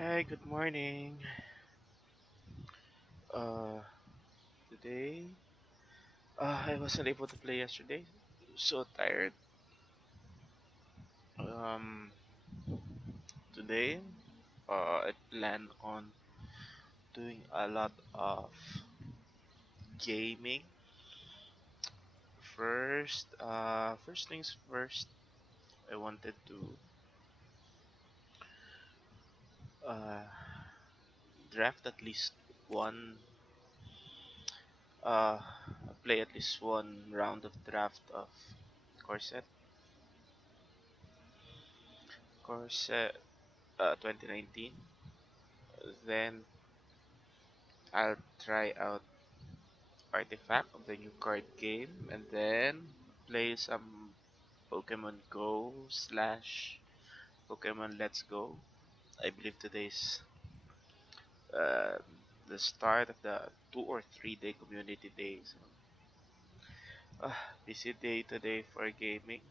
Hi, good morning. Uh, Today, I wasn't able to play yesterday. So tired. Um, Today, I plan on doing a lot of gaming. First things first. I wanted to uh, draft at least one, uh, play at least one round of draft of Corset, Corset 2019. Then I'll try out Artifact of the new card game and then play some Pokemon Go slash Pokemon Let's Go. I believe today's uh, the start of the 2 or 3 day community day. So, busy day today for gaming.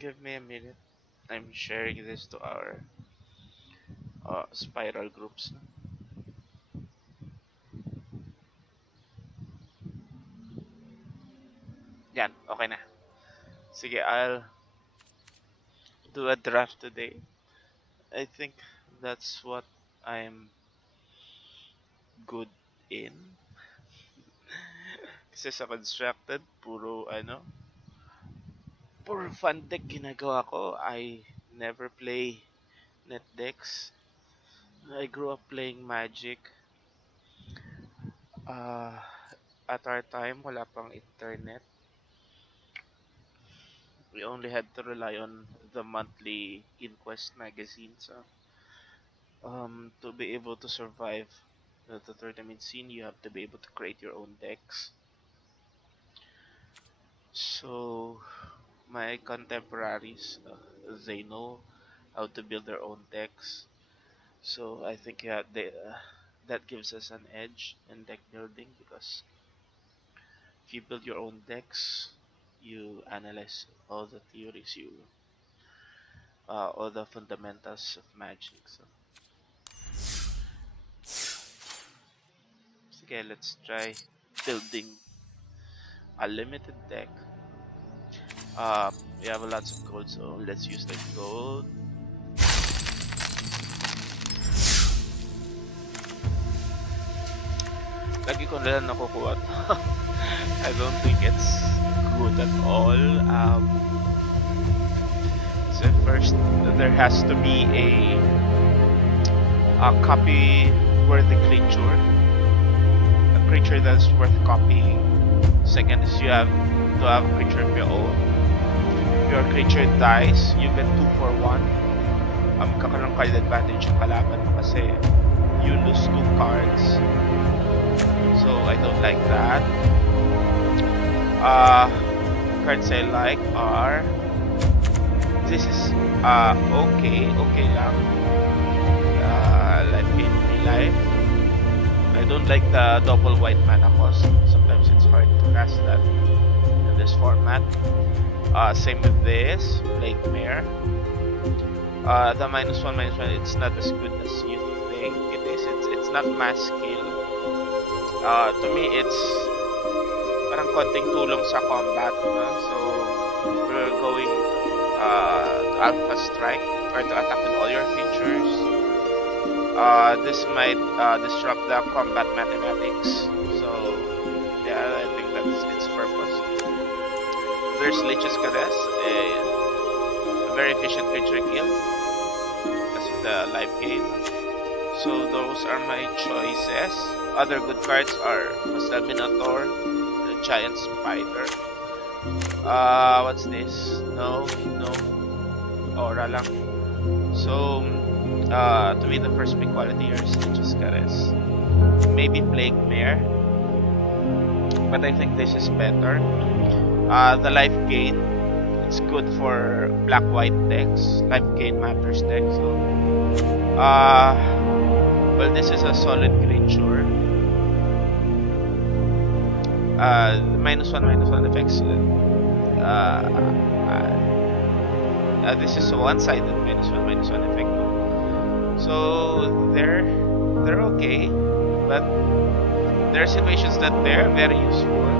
Give me a minute. I'm sharing this to our spiral groups. Yan, okay na. Sige, I'll do a draft today. I think that's what I'm good in. Kasi sa constructed, puro fun deck ginagawa ko. I never play net decks. I grew up playing Magic. Uh, at our time, wala pang internet. We only had to rely on the monthly Inquest magazine. So, to be able to survive the tournament scene, you have to be able to create your own decks. So, my contemporaries, they know how to build their own decks. So I think that gives us an edge in deck building because if you build your own decks, you analyze all the theories, all the fundamentals of Magic. So okay, let's try building a limited deck. We have lots of gold, so let's use the gold. Lagi ko na lang nakukuha to. I don't think it's good at all. So first, there has to be a copy worthy creature, a creature that's worth copying. Second is you have to have a creature of your own. If your creature dies, you get 2 for 1. Kakaroon card advantage yung kalaban mo kasi you lose 2 cards. So I don't like that. Cards I like are this is okay lang. Life Gain Life. I don't like the double white mana cost. Sometimes it's hard to cast that in this format. Same with this Plague Mare. The -1/-1, it's not as good as you think it is. It's not mass skill. To me, it's parang konting tulong sa combat. No? So if you're going to Alpha Strike or to attack with all your features, this might disrupt the combat mathematics. So yeah, I think it's for There's Lich's Caress, a very efficient creature kill because of the life gain. So those are my choices. Other good cards are Mastal Minotaur, the Giant Spider. What's this? No, Aura lang. So, to me the first big quality here is Lich's Caress. Maybe Plague Mare, but I think this is better. The life gain, it's good for black-white decks. Life gain matters deck. So, well, this is a solid creature. -1/-1 effects. This is a one-sided -1/-1 effect. So they're okay, but there are situations that they're very useful.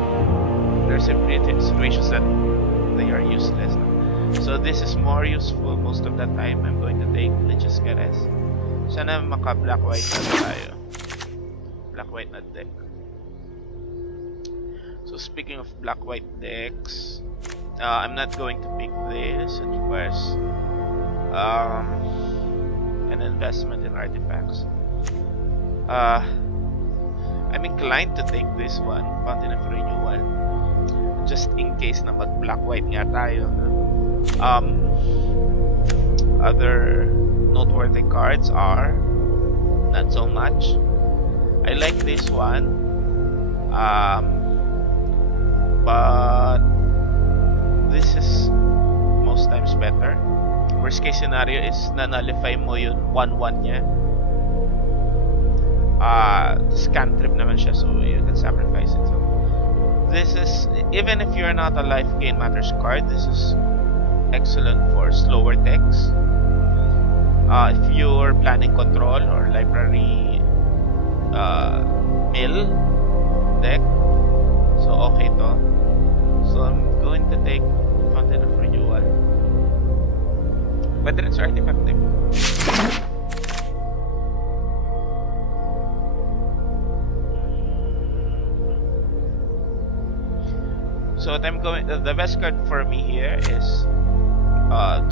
There are situations that they are useless. So this is more useful most of the time. I'm going to take Lich's Caress. Sana maka black-white na tayo. Black-white na deck. So speaking of black-white decks, I'm not going to pick this. It requires an investment in artifacts. I'm inclined to take this one, Fountain of Renewal, just in case na mag black-white nga tayo. Other noteworthy cards are not so much. I like this one, but this is most times better. Worst case scenario is na-nullify mo yun 1/1 niya. Scantrip naman siya, so you can sacrifice it. So this is, even if you're not a life gain matters card, this is excellent for slower decks. If you're planning control or library mill deck, so okay to. So I'm going to take Fountain of Renewal. But then it's artifact deck. So what I'm going, the best card for me here is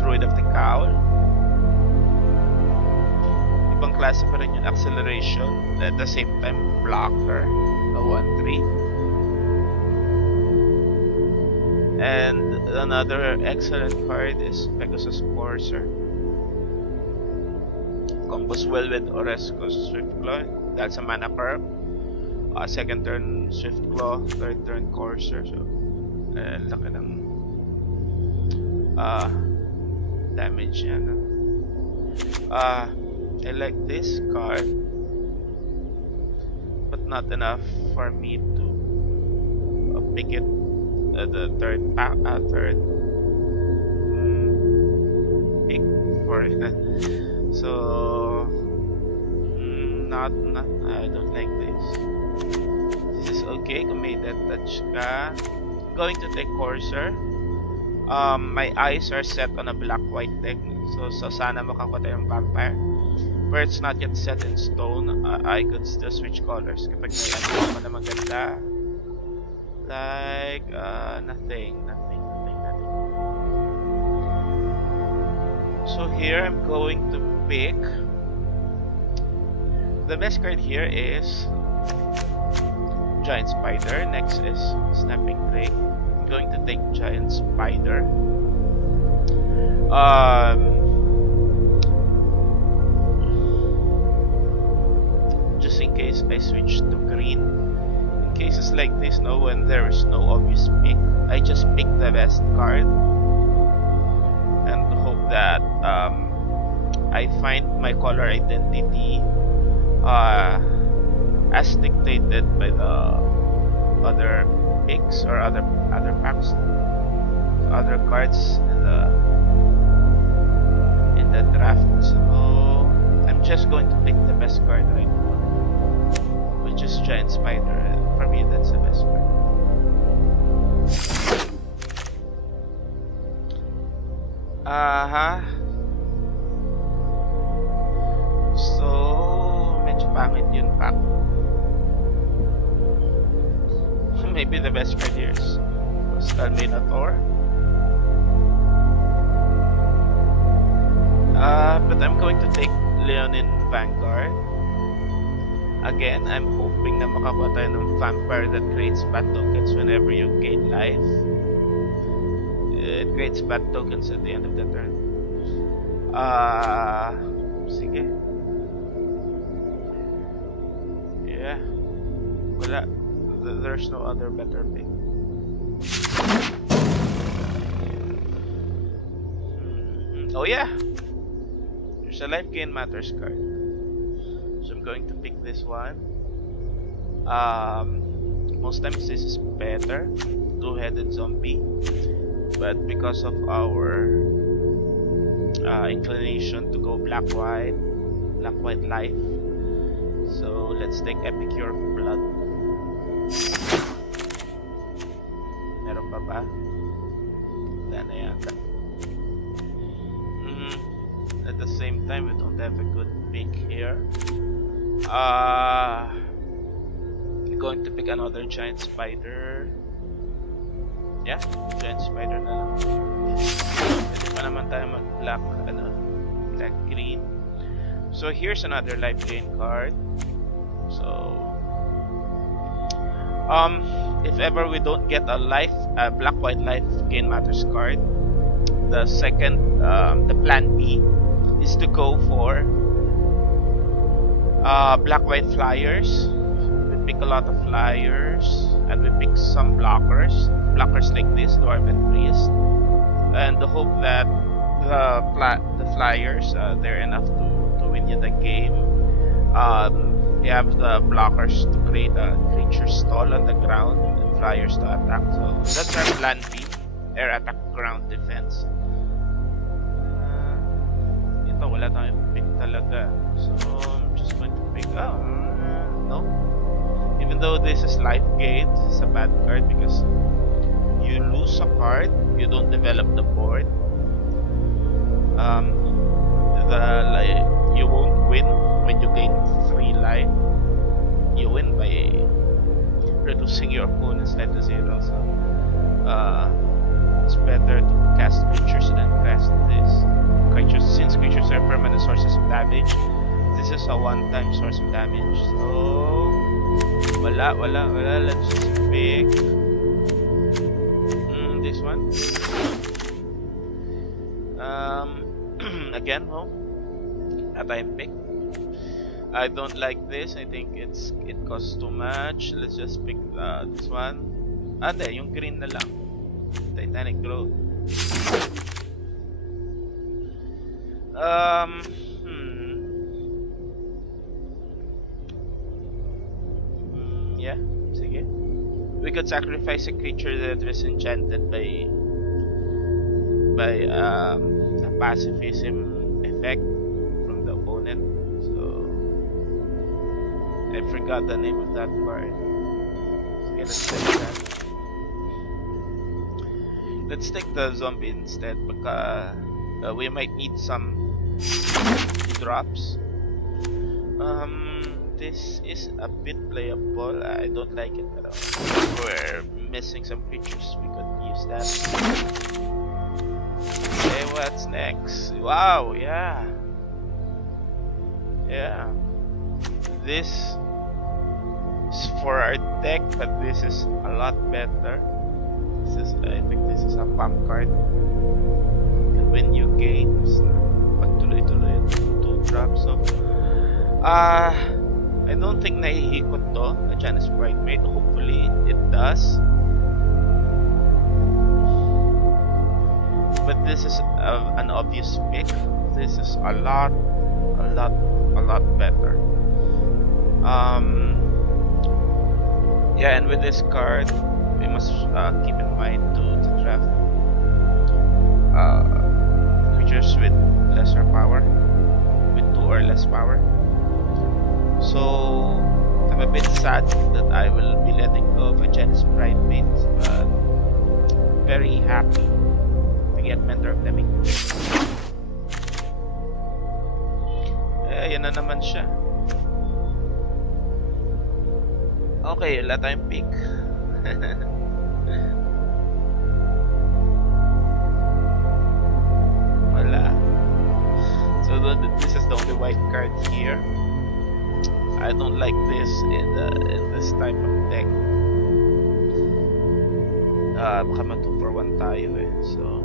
Druid of the Cowl. Ibang klase pa rin yung acceleration, at the same time blocker, a 1/3. And another excellent card is Pegasus Courser. Combos well with Oresco's Swiftclaw. That's a mana curve. Second turn Swiftclaw, third turn Courser. So laki ng damage yan. I like this card, but not enough for me to pick it. The third pick for it. So not I don't like this. This is okay kung may death touch ka. I'm going to take Courser. My eyes are set on a black-white deck, so sana makakuha yung vampire. Where it's not yet set in stone, I could still switch colors kapag may ano na maganda. Like nothing. So here I'm going to pick, the best card here is Giant Spider. Next is Snapping Drake. I'm going to take Giant Spider. Just in case I switch to green. In cases like this, when there is no obvious pick, I just pick the best card and hope that I find my color identity as dictated by the other picks or other packs, other cards in the draft. So I'm just going to pick the best card right now, which is Giant Spider. For me, that's the best card. So medyo pangit yun pack. Maybe the best card here is Mastal Minotaur. But I'm going to take Leonin Vanguard. Again, I'm hoping na makakuha tayo ng vampire that creates bad tokens whenever you gain life. It creates bad tokens at the end of the turn. Sige. Yeah. Wala. There's no other better pick. Oh yeah! There's a life gain matters card. So I'm going to pick this one. Most times this is better. Two-headed zombie. But because of our inclination to go black-white life. So let's take Epicure of Blood. Meron pa ba? Wala na yata. At the same time, we don't have a good pick here. I'm going to pick another giant spider. Yeah, giant spider na lang. Pwede pa naman tayo mag-black, black green. So here's another life gain card. So if ever we don't get a black white life gain matters card, the plan B is to go for black white flyers. We pick a lot of flyers and we pick some blockers like this, Dwarven Priest, and the hope that the flyers they're enough to win you the game. You have the blockers to create a creature stall on the ground and flyers to attack. So that's our plan B, air attack ground defense. Ito wala tayong pick talaga, so I'm just going to pick no. Even though this is life gain, it's a bad card because you lose a card, you don't develop the board. You won't win when you gain 3 life. You win by reducing your opponent's life to 0. So it's better to cast creatures than cast this. Since creatures are permanent sources of damage, this is a one-time source of damage. So wala. Let's just pick this one. Again, time pick. I don't like this. I think it costs too much. Let's just pick this one. Yung green na lang. Titanic Growth. Yeah, sige. We could sacrifice a creature that was enchanted by a pacifism effect from the opponent. So I forgot the name of that card. Sige, let's take that. Let's take the zombie instead because we might need some drops. This is a bit playable. I don't like it at all. We're missing some creatures. We could use that. Okay, what's next? Wow, yeah. This is for our deck, but this is a lot better. I think this is a pump card. You can win new games. Pagtuloy-tuloy 2 drops. So I don't think nahihikot to, a Janus Bridemaid. Hopefully it does. But this is an obvious pick. This is a lot better. Yeah, and with this card, we must keep in mind to draft creatures with lesser power, with 2 or less power. So I'm a bit sad that I will be letting go of a Janus Bridemaid, but very happy to get Mentor of Deming. Yan na naman siya. Okay, wala tayong pick. Wala. So this is the only white card here. I don't like this in this type of deck. Baka ma 2 for 1 tayo eh. So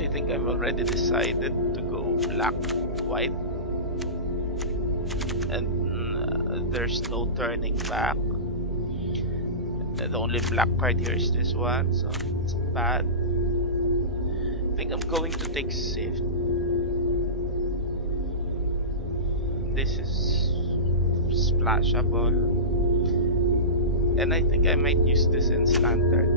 I think I've already decided to go black, white, and there's no turning back. The only black card here is this one, so it's bad. I think I'm going to take Sift. This is splashable, and I think I might use this in Lantern.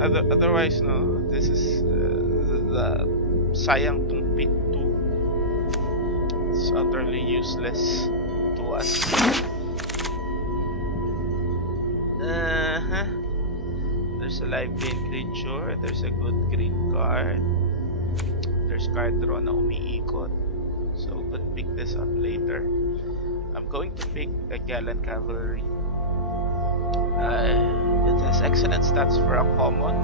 Otherwise, no. This is the sayang tong pit 2. It's utterly useless to us. There's a live green creature. There's a good green card. There's card draw na umiikot. So could pick this up later. I'm going to pick a Gallant Cavalry. It has excellent stats for a common.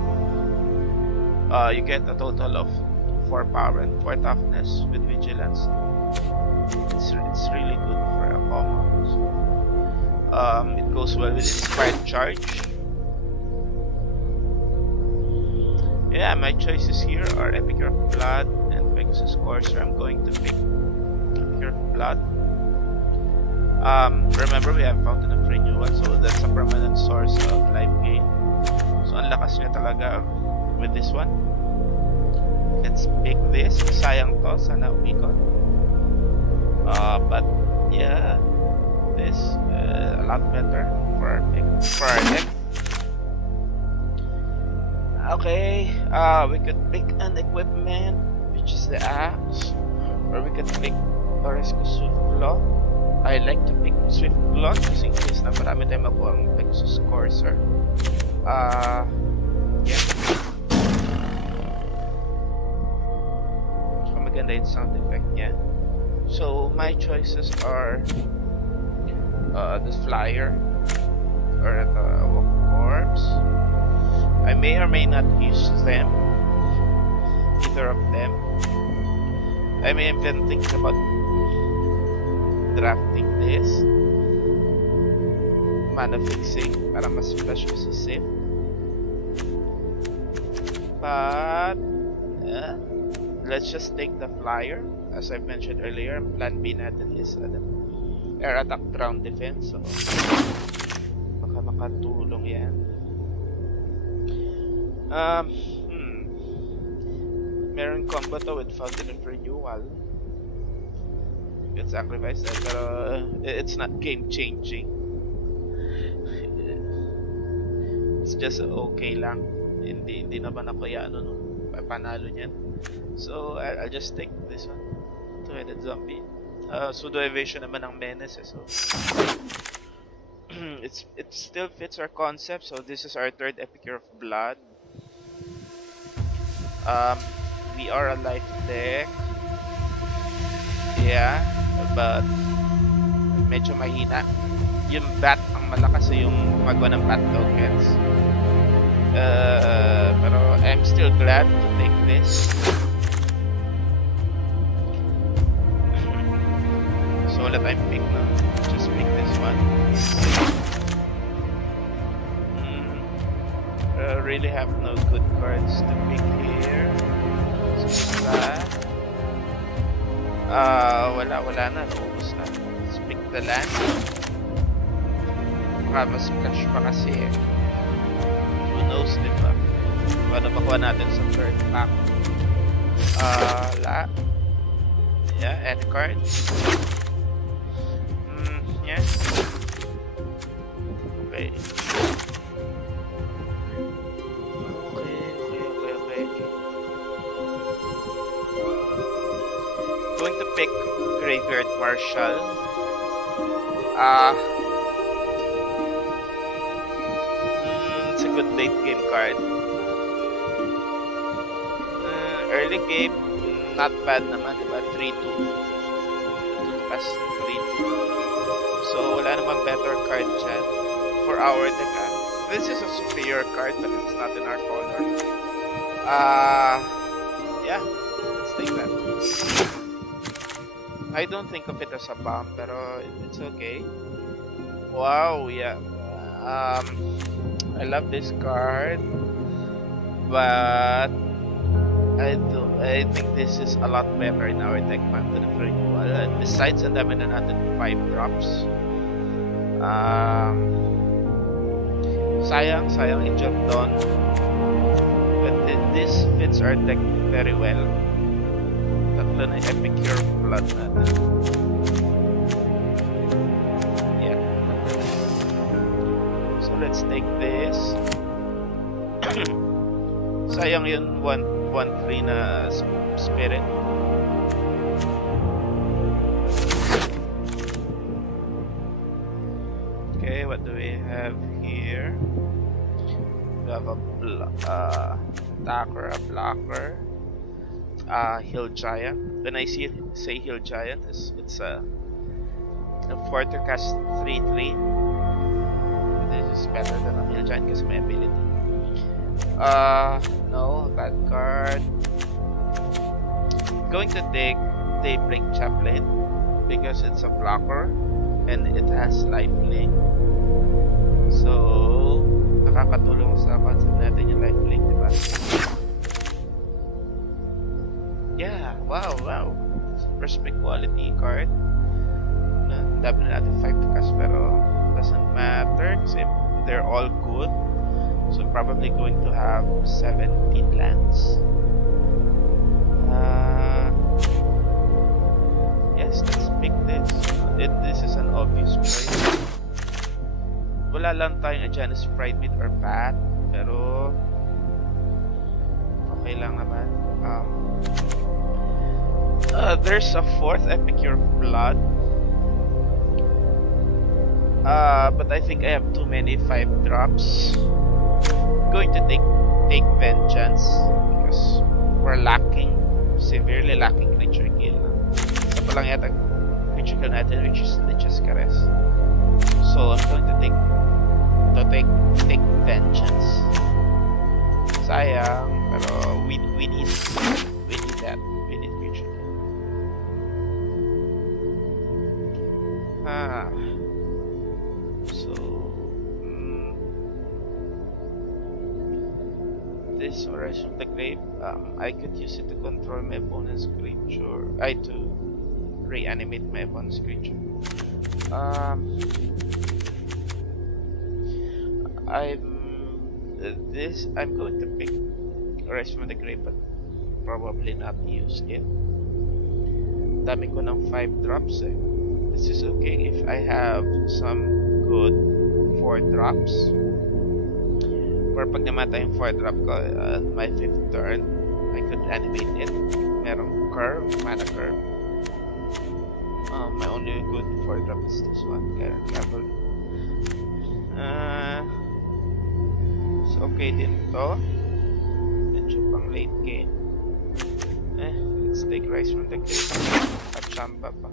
You get a total of 4 power and 4 toughness with vigilance. It's really good for a common. So, it goes well with Inspired Charge. Yeah, my choices here are Epicure of Blood and Pegasus Courser. I'm going to pick Epicure of Blood. Remember, we have Fountain of Renewal, so that's a permanent source of life gain. So ang lakas niya talaga with this one. Let's pick this. Sayang to, sana umikot. But yeah, this a lot better for our deck. Okay, we could pick an equipment, which is the axe, or we could pick Torresco Swiftclaw. I like to pick Swiftclaw just in case na marami tayong makuha ang Pegasus Courser. Yeah. So maganda yung sound effect niya. So my choices are the Flyer or the Walk Corpse. I may or may not use them, either of them. I may even think about drafting this, mana fixing para mas flash ko sa Sif. But let's just take the Flyer. As I mentioned earlier, plan B natin is air attack, ground defense. So baka makatulong yan. Meron combo to with Fountain of Renewal. Get sacrificed that, pero it's not game changing. It's just okay lang. Hindi naman ako panalo niyan. So I'll just take this one. Two-headed zombie. Pseudo evasion naman ng menace, so it still fits our concept. So this is our third Epicure of Blood. We are a life deck. Yeah, but medyo mahina. Yung bat ang malakas, yung magawa ng bat tokens. Pero I'm still glad to take this. So wala tayong pick na. Just pick this one. Really have no good cards to pick here. So that wala na, naubos na. Let's pick the land. Baka mas flash pa kasi eh. Who knows, diba? Paano makuha natin sa third pack? Yeah, end card. Yeah. Okay. Going to pick Graveyard Marshal. It's a good late game card. Early game, not bad naman, diba? 3-2. 2 plus 3-2. So wala namang better card dyan for our deck. This is a superior card, but it's not in our color. Yeah, let's take that. I don't think of it as a bomb, pero it's okay. Wow, yeah. I love this card, but I think this is a lot better in our deck Mountain of Renewal. And besides, ang dami na natin 5 drops. Sayang it jumped on. But this fits our deck very well. Tatlo na Epicure Blood natin. Yeah. So let's take this. Sayang yun 1-3 na spirit. Okay, what do we have here? We have a attacker, a blocker, Hill Giant. When I say Hill Giant, it's a 4 to cast 3/3. This is better than a Hill Giant kasi may ability. No, bad card. Going to take Daybreak Chaplain because it's a blocker and it has lifelink. So, nakakatulong sa concept natin yung lifelink, diba? Yeah, wow. First big quality card. Dami na natin 5 to cast pero doesn't matter kasi they're all good. So probably going to have 17 lands. Yes, let's pick this. This is an obvious choice. Wala lang tayong Janus Pride or Path, pero okay lang naman. There's a 4th Epicure of Blood. But I think I have too many 5 drops. Going to take Vengeance because we're severely lacking creature kill. Isa pa lang yata creature kill natin, which is Lich's Caress. So I'm going to take Vengeance. Sayang, pero we need that. We need creature kill. This Rise from the Grave, I could use it to control my opponent's creature. To reanimate my opponent's creature. I'm going to pick Rise from the Grave, but probably not use it. Dami ko ng 5 drops eh. This is okay if I have some good 4 drops. Or pag namatay yung 4 drop ko at my 5th turn, I could animate it. Merong curve, mana curve. My only good 4 drop is this one, Current Level. So okay din to. Medyo pang late game. Let's take Rise from the Grave. At Chamba pa.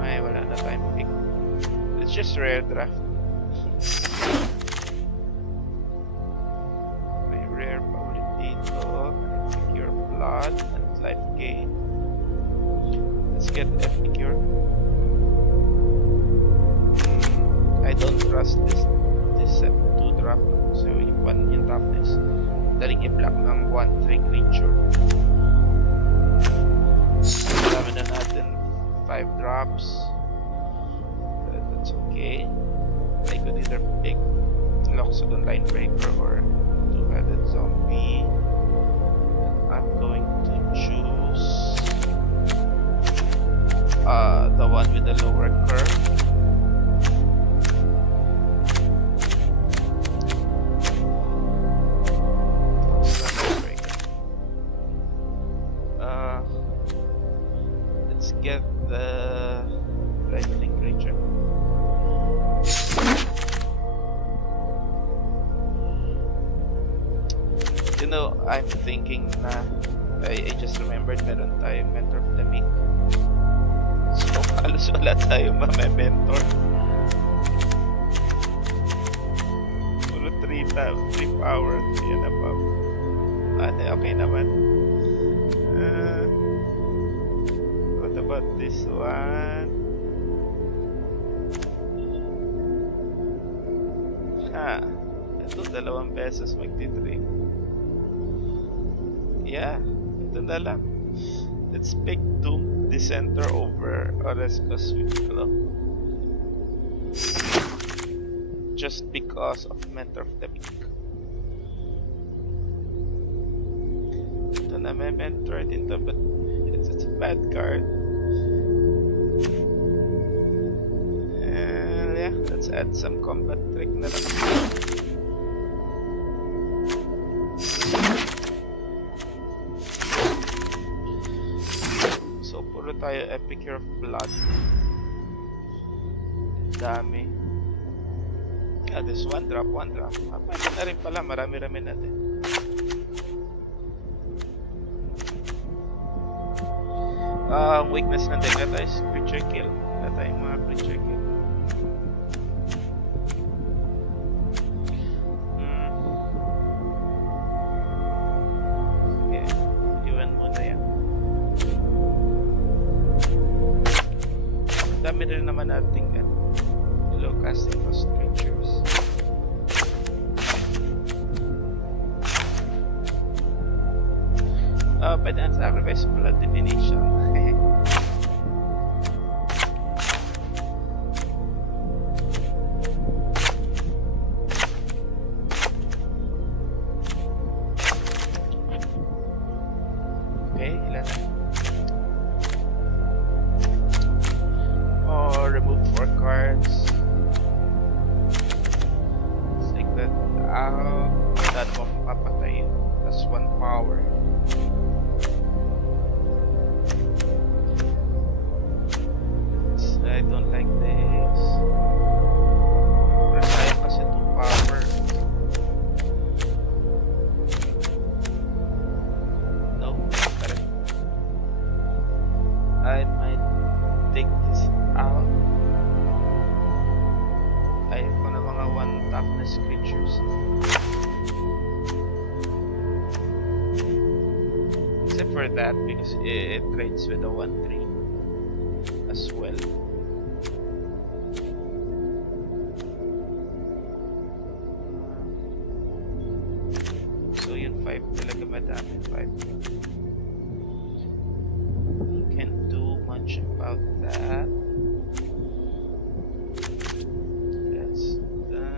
Ay, wala na tayong pick. It's just rare draft. May rare pa ulit dito. Epicure Blood and Life Gain. Let's get Epicure. I don't trust this 2 drop. So yung 1 yung toughness. Daling i-block ng 1/3 creature. Dami na natin 5 drops. That's okay. I could either pick Loxodon Linebreaker or Two-Headed Zombie. I'm going to choose the one with the lower curve. Let's get the lifelink creature. You know, I'm thinking na I just remembered meron tayong Mentor of the Week. So halos wala tayong mentor. Puro 3 3 power, 3 and above. Okay naman. What about this one? Ito 2 beses magti-3. Yeah, ito na lang. Let's pick Doom Dissenter over Oresco Swiftglow. Just because of Mentor of the Week. Ito na may Mentor din to, but it's a bad card. And yeah, let's add some combat trick na lang. So puro tayo Epicure of Blood. Dami. This 1 drop. Pwede na rin pala, marami-rami natin. Weakness ng deck na tayo is creature kill. Na tayong mga creature kill. Sige, iwan muna yan. Dami rin naman nating low casting cost creatures. Pwede na sacrifice blood divination. Okay, ilan na? Or remove 4 cards. Take that out. Daan mo papatay. Plus 1 power. I don't like this. Resayang kasi 2 power. No, correct. I might take this out. Ayaw ko na mga 1 toughness creatures. Except for that, because it trades with a 1/3 as well. So yun 5 talaga madami. 5. You can't do much about that. That's the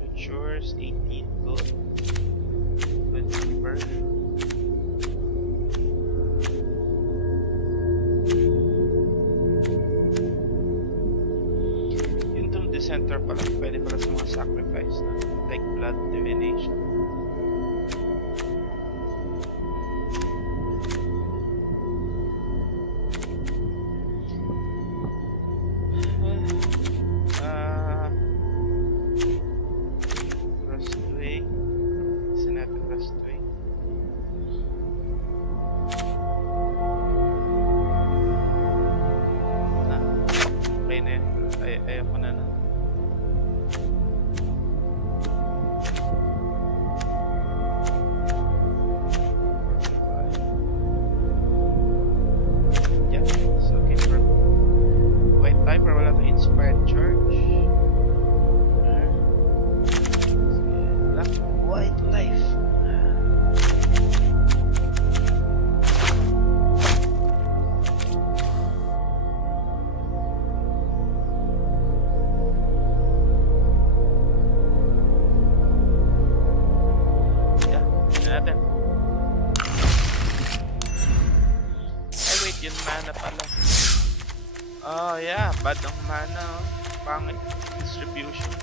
creatures. 18 good. Good number. Yung Doom Dissenter pala, pwede pala sa mga sacrifice na like blood divination. Oh yeah, bad ang mana, pangit distribution.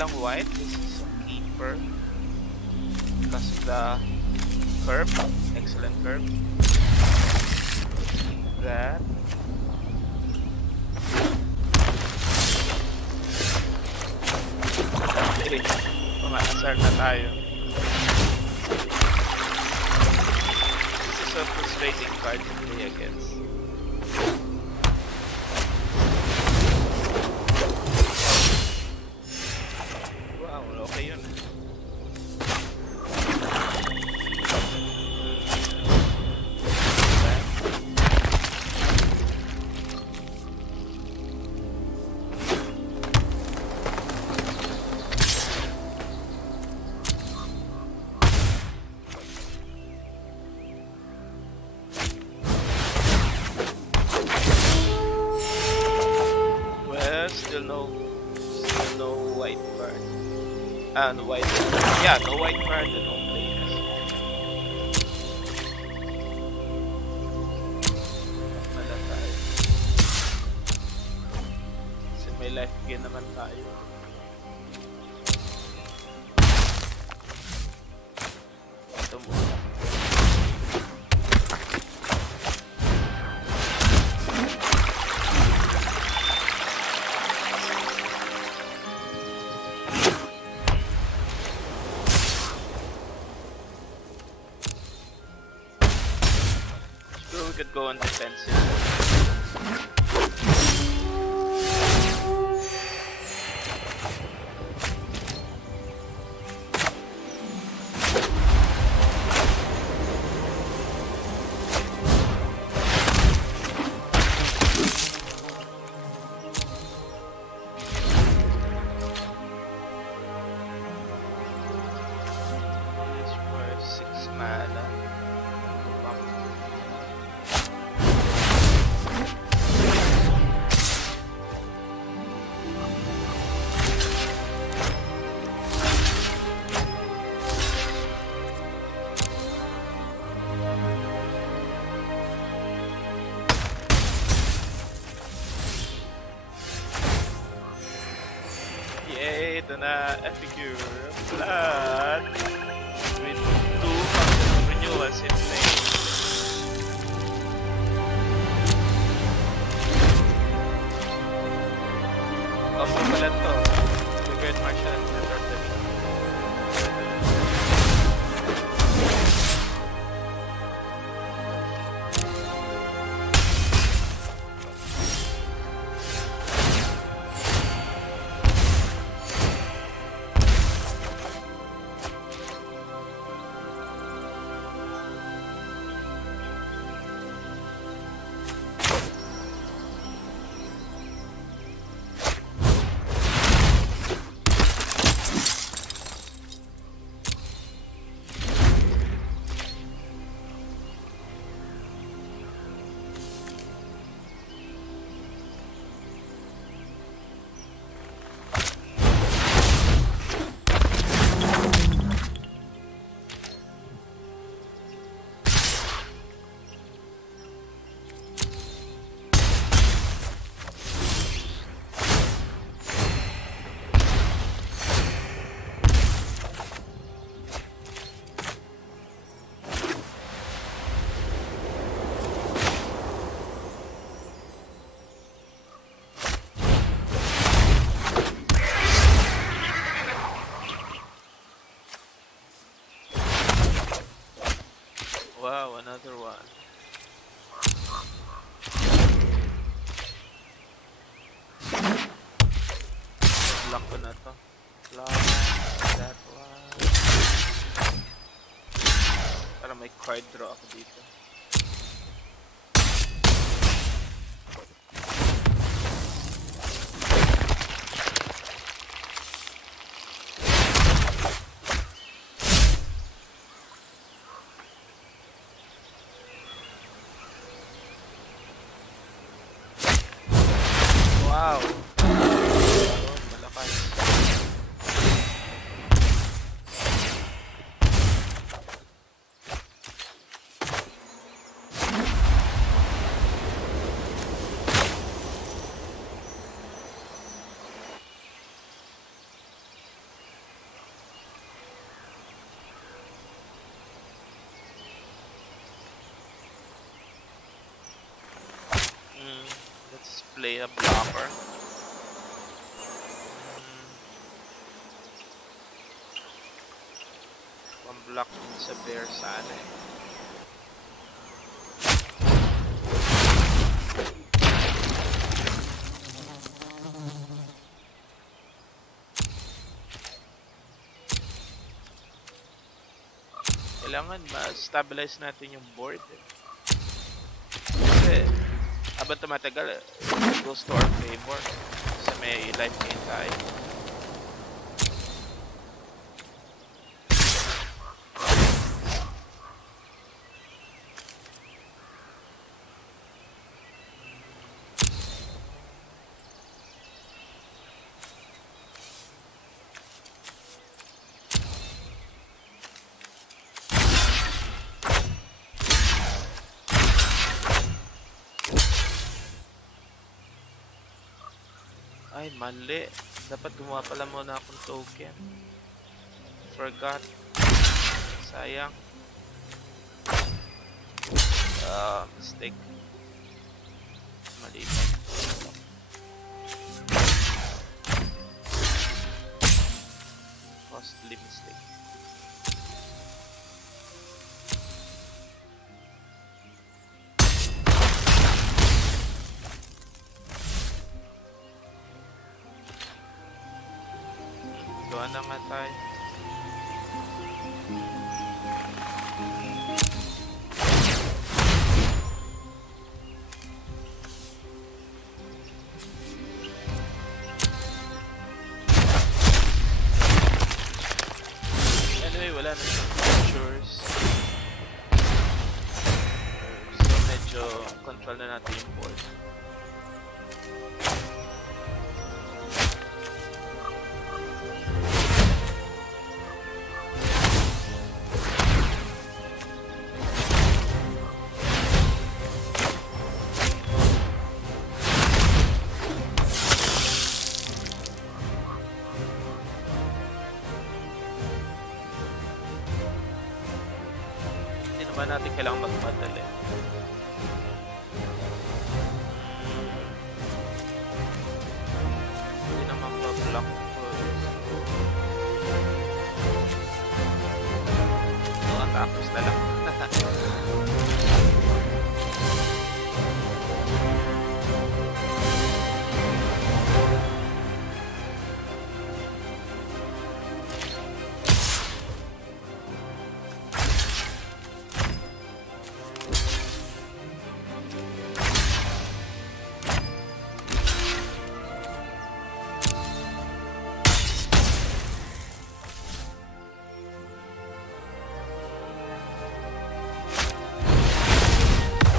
walang white. This is a keeper because of the curve. Excellent curve. That. Okay. Umaasar na tayo. This is a frustrating card to play against. Wow, okay yun. Still no white card. No white. Yeah, no white card and no players. Wala tayo. Kasi may life gain naman tayo. Ito muna. Could go on defensive. This for 6 mana. Ito na, figure blood with 2 renewals in play. Combo pala to. The Great Martial Network. Wow, another one. Lock ko na to. Lock that one. Para may card draw ako dito. Wow! Malakas. play a blocker. Pamblock sa bear sana eh. Kailangan ma-stabilize natin yung board eh. Kasi habang tumatagal, it goes to our favor. Kasi may life gain tayo. Ay, mali. Dapat gumawa pala muna akong token. Forgot. Sayang. Mistake. Mali pa. Costly mistake. Gawa na nga tayo. Anyway, wala na siyang features. So medyo control na natin yung board. Ba natin kailangan magmadali. Hindi naman pa-block ko. So, attackers na lang.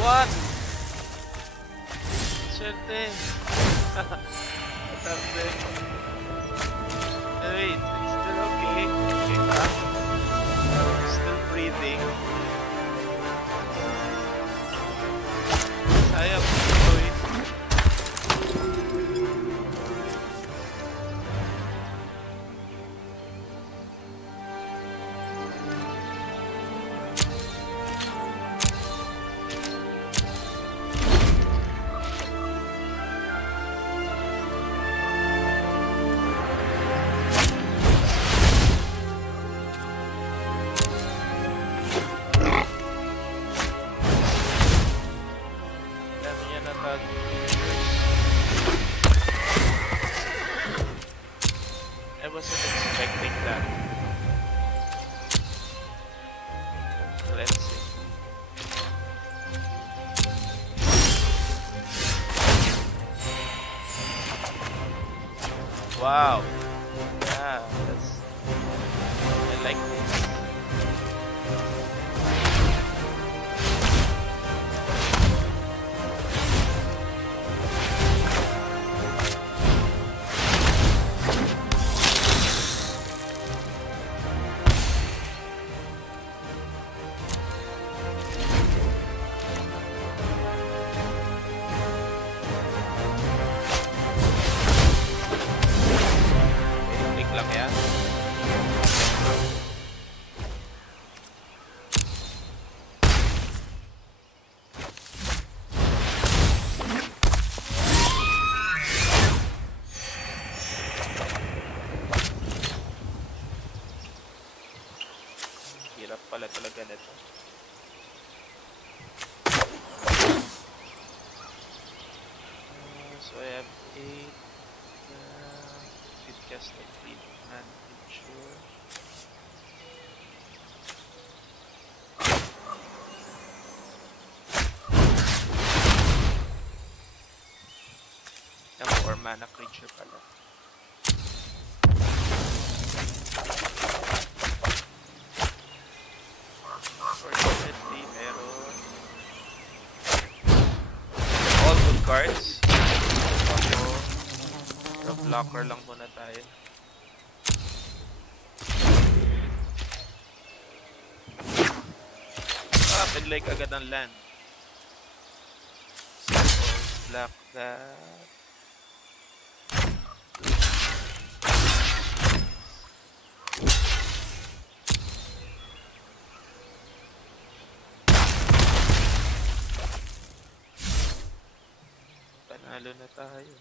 What? Swerte. Matarte. Wait, it's still okay. Okay pa. Still breathing. Sayang. Uy. I wasn't expecting that. Let's see. Wow. Yeah, I like this. hirap pala talaga nito. So I have 8. It cast the 3 man creature. Yung 4 mana creature pala. Fortunately, meron all good cards. So, blocker lang muna tayo. Pinlike agad ang land. So, block that. Panalo na tayo.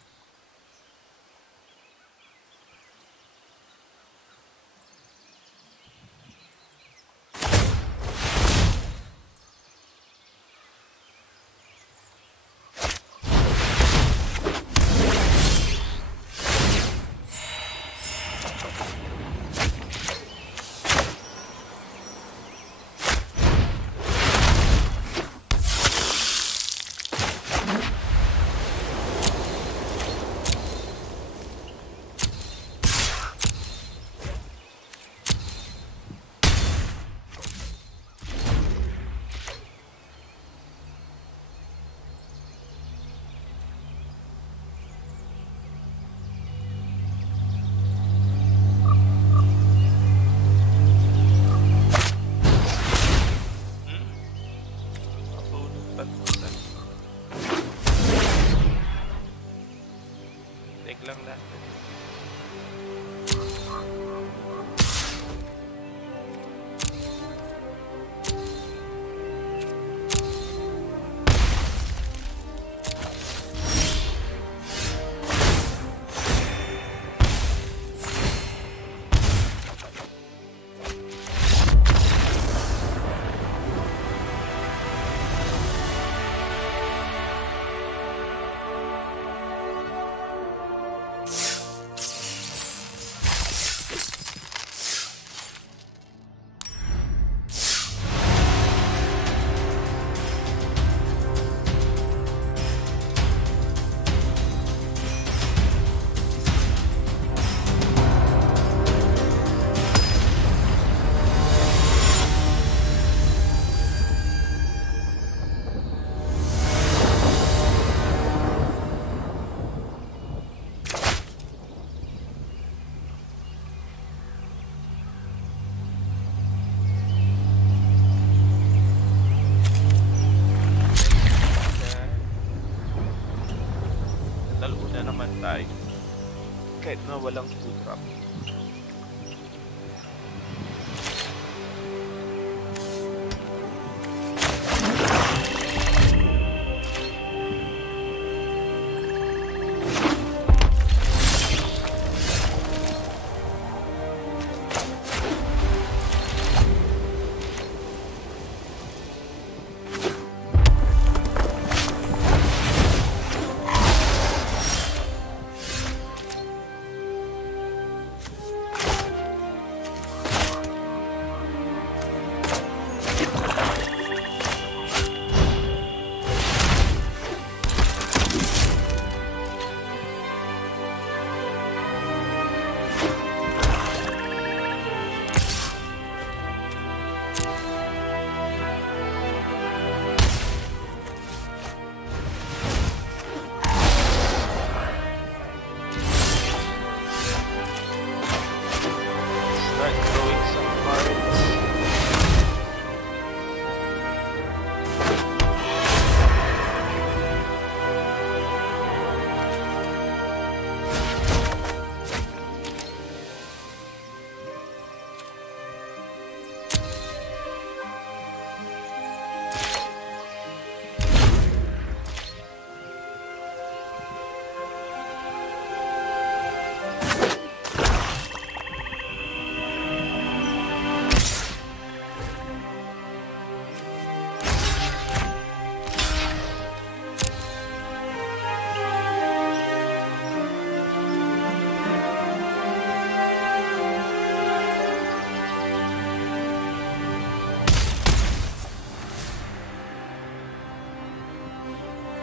Lang natin. Tayo. Kahit na walang 2-drop.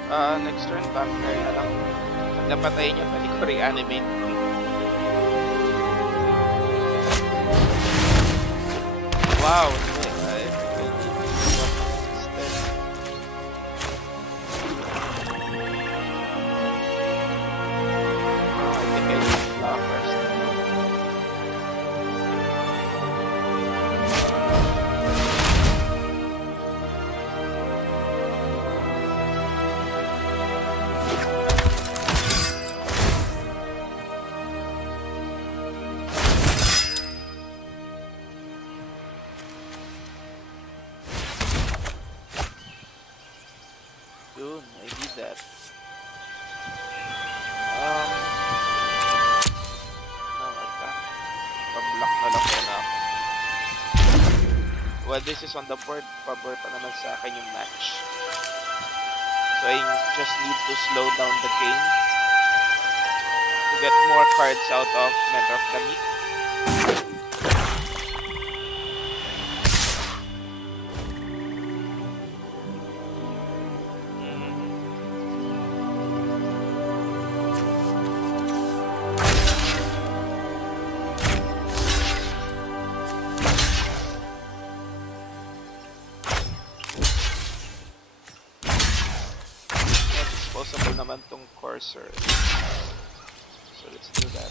Next turn, vampire na lang. Pag napatay niya, pwede ko reanimate. Wow! Yun, I need that. Pa-block na lang muna ako. While this is on the board, pabor pa naman sa akin yung match. So I just need to slow down the game to get more cards out of Mentor of the Meek. Disposable naman tong Courser. So let's do that.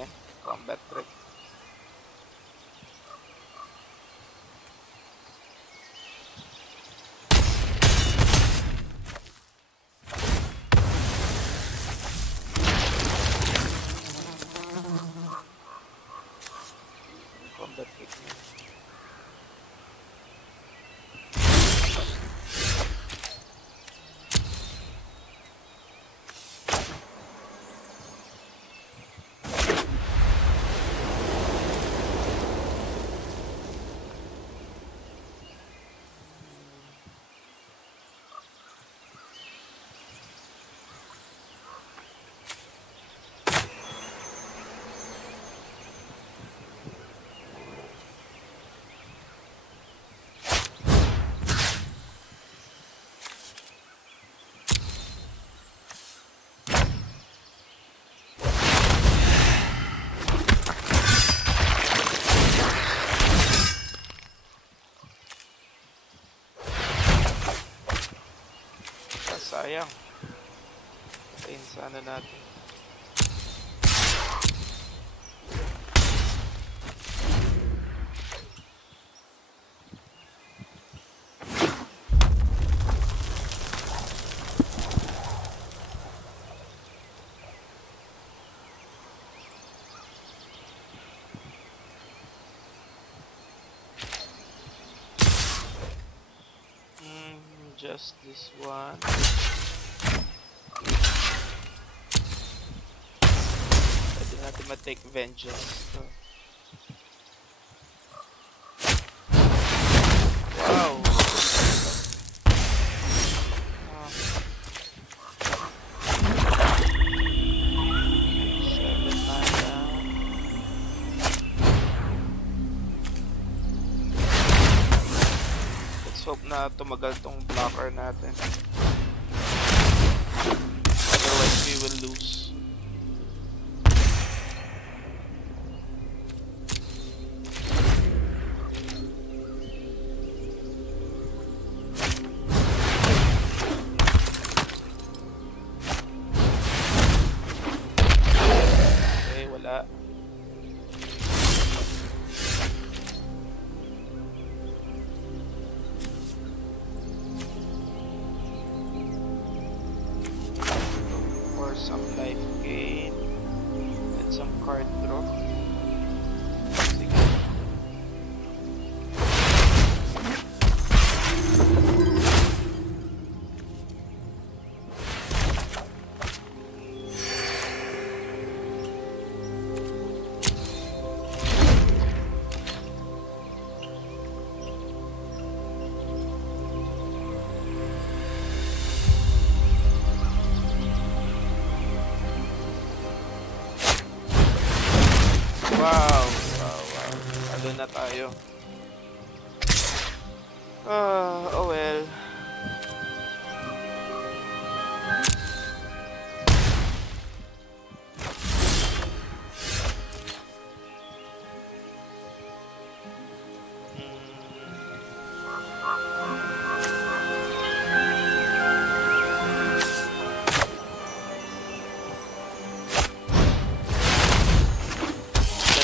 Yeah, combat trick. Combat trick. Sayang. Patayin sana natin. Just this one. Pwede natin ma-take vengeance. So. Wow! Hope na tumagal tong blocker natin. Otherwise we will lose. Okay, wala. Some life gain and some card draw. Sige. na tayo. Oh well.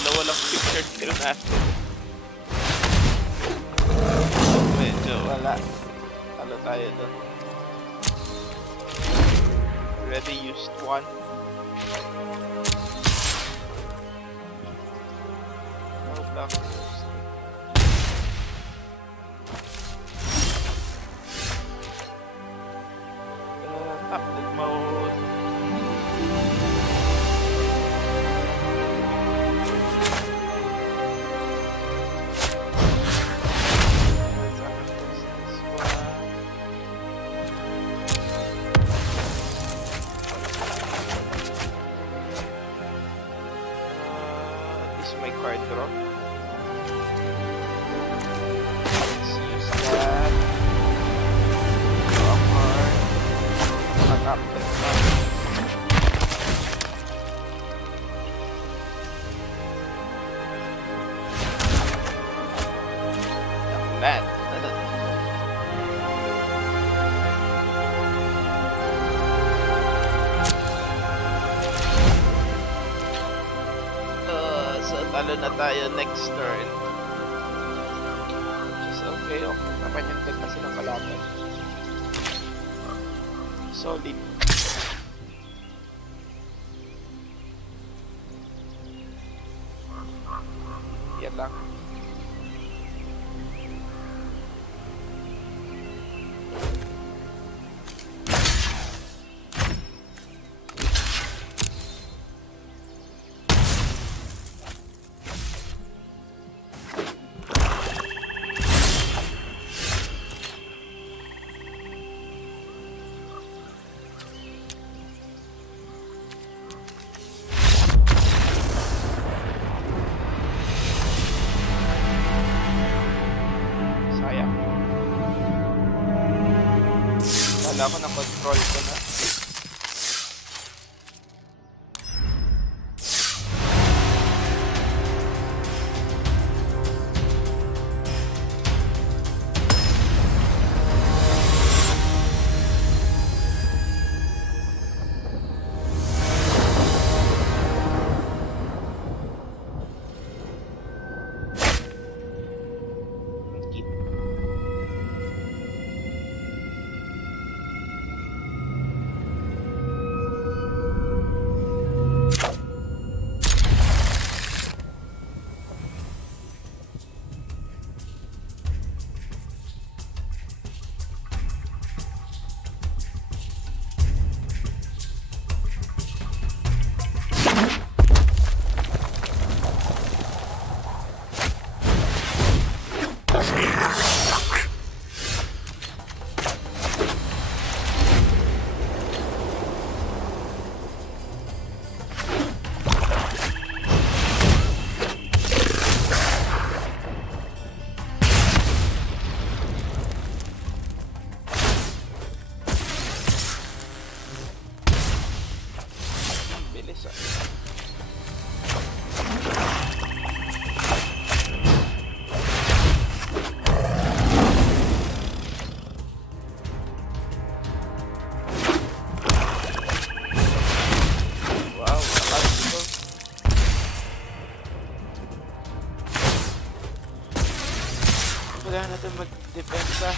Dalawa lang picture kill natin. Medyo wala. Ano tayo doon? Already used one. No black used. Tablet mode. My card draw. Let's use that. Draw a card. Attack that one. Not bad. Talo na tayo next turn. Just okay. Naman yung deck kasi ng kalaban. Solid. Yan lang. Wala ko na control ko na. Kailangan natin mag-depensa.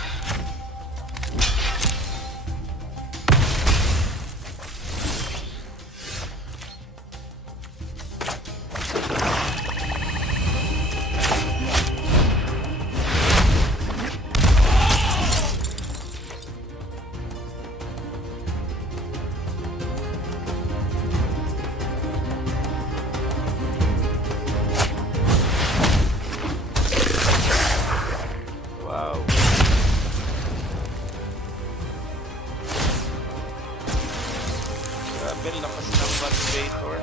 Lakas ng motivator.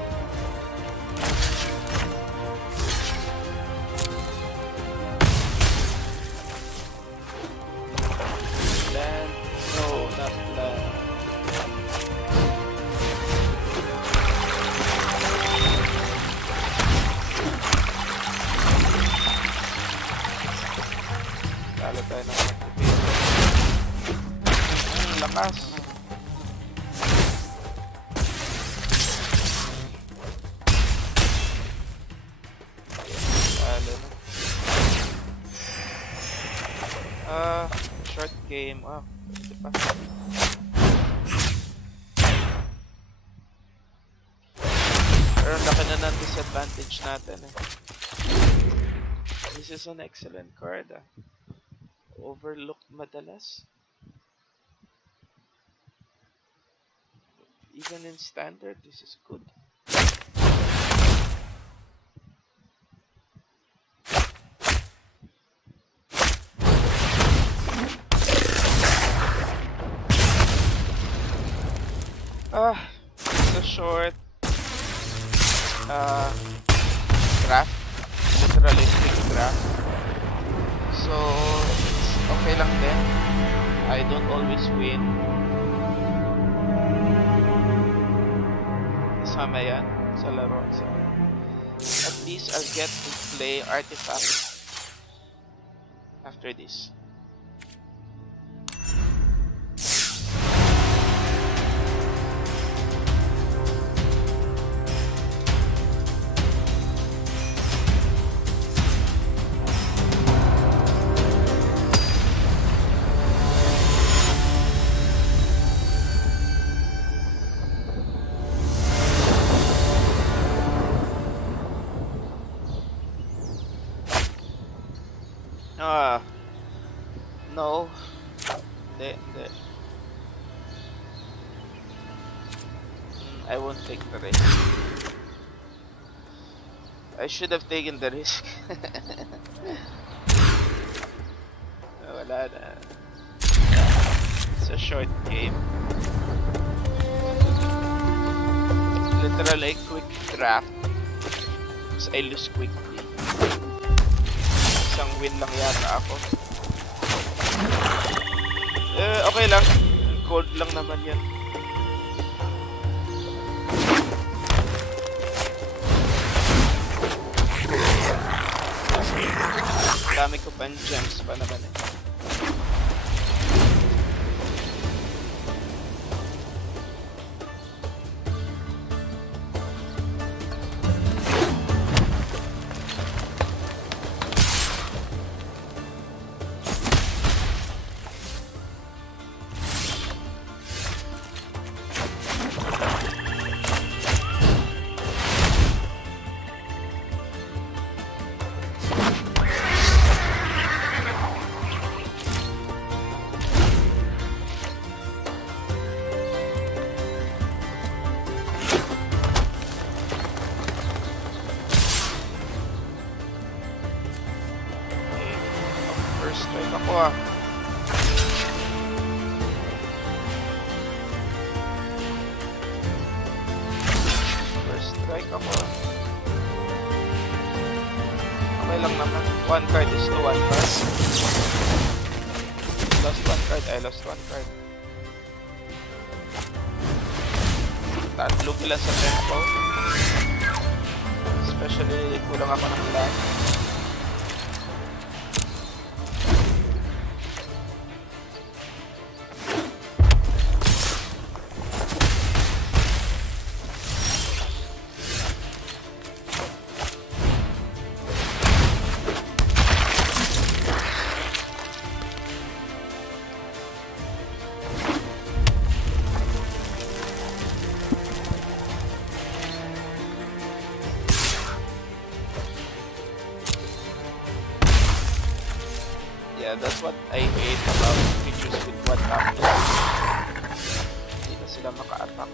game. Oh, pwede pa. Pero laki na ng disadvantage natin eh. This is an excellent card ah. Overlooked madalas. Even in standard, this is good. It's a short draft, literally quick draft. So it's okay lang din. I don't always win. Kasama yan sa laro. So at least I'll get to play Artifact after this. No. Hindi. I won't take the risk. I should have taken the risk. Wala na. It's a short game. Literally quick draft. Because I lose quickly. Isang win lang yata ako. Okay lang. Gold lang naman yan. Dami ko pa gems pa naman eh. One card is to one card. Lost one card, I lost one card. Tatlo pila sa tempo. Especially kulang ako ng land. Yeah, that's what I hate about creatures with one tap. Hindi na sila maka-attack.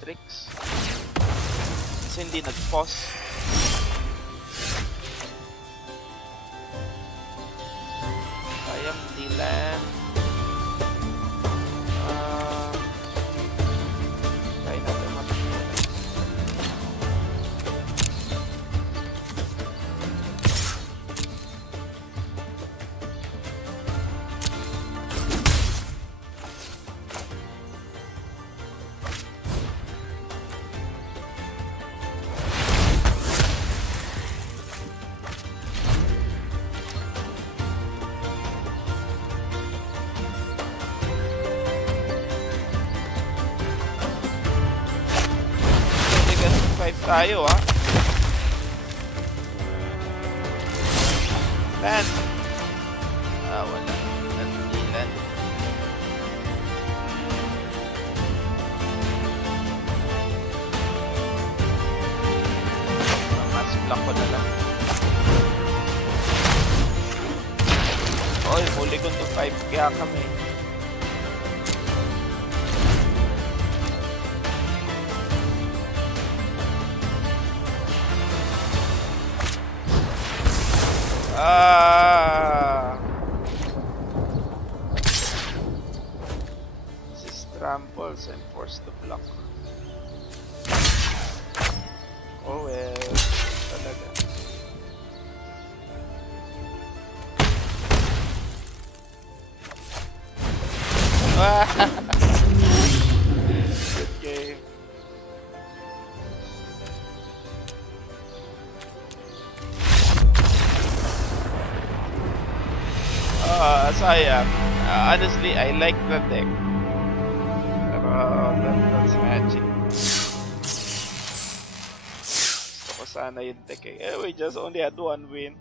Tricks kasi hindi nag-pause. Sayang di land. Try natin matutunan. tayo ah. Land. Wala. Land. Mas block ko na lang. Oy, huli ko to 5 kaya kami. This is tramples and force to block. Oh well, talaga. Good game. Sayang. Honestly, I like the deck. Pero that's magic. Gusto ko sana yung deck eh. We just only had 1 win.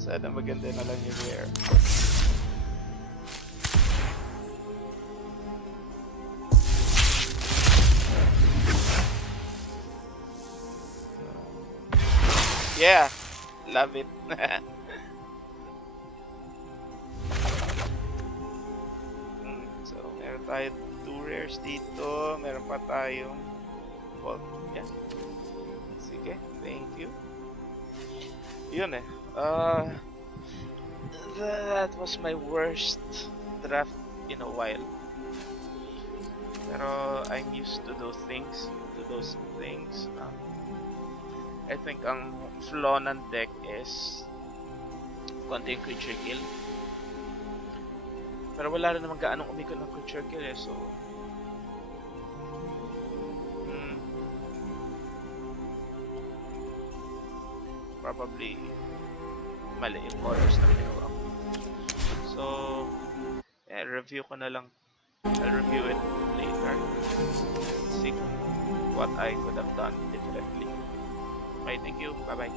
Sana maganda na lang yung rare. Yeah, love it. So, meron tayo 2 rares dito. Meron pa tayong vault. Yeah. Sige, thank you. Yun eh. That was my worst draft in a while. Pero I'm used to those things. I think ang flaw ng deck is konting creature kill. Pero wala rin naman gaanong umikot ng creature kill eh, so probably mali yung colors na ginawa ko. So review ko na lang. I'll review it later. See what I could have done differently. Okay, thank you. Bye-bye.